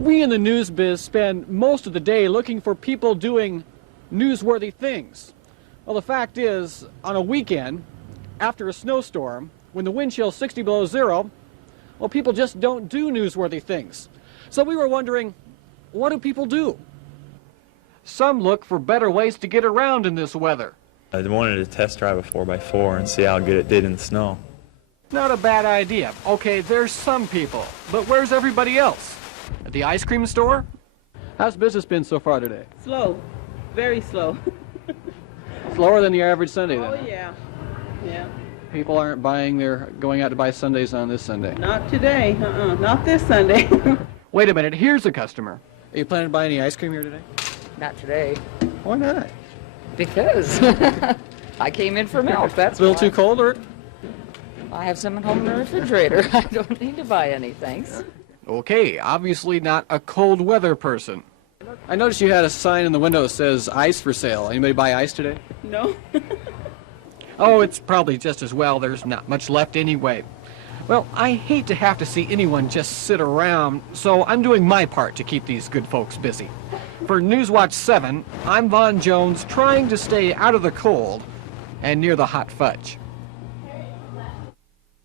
We in the news biz spend most of the day looking for people doing newsworthy things. Well, the fact is, on a weekend, after a snowstorm, when the wind chill's 60 below zero, well, people just don't do newsworthy things. So we were wondering, what do people do? Some look for better ways to get around in this weather. I wanted to test drive a 4x4 and see how good it did in the snow. Not a bad idea. Okay, there's some people, but where's everybody else? At the ice cream store? How's business been so far today? Slow, very slow. Slower than the average Sunday then? Oh yeah, yeah. People aren't going out to buy Sundays on this Sunday. Not today, not this Sunday. Wait a minute, here's a customer. Are you planning to buy any ice cream here today? Not today. Why not? Because I came in for milk, that's A little why. too cold, or? I have some at home in the refrigerator. I don't need to buy any, thanks. Okay, obviously not a cold weather person. I noticed you had a sign in the window that says ice for sale. Anybody buy ice today? No. Oh, it's probably just as well. There's not much left anyway. Well, I hate to have to see anyone just sit around, so I'm doing my part to keep these good folks busy. For Newswatch 7, I'm Vaughn Jones, trying to stay out of the cold and near the hot fudge.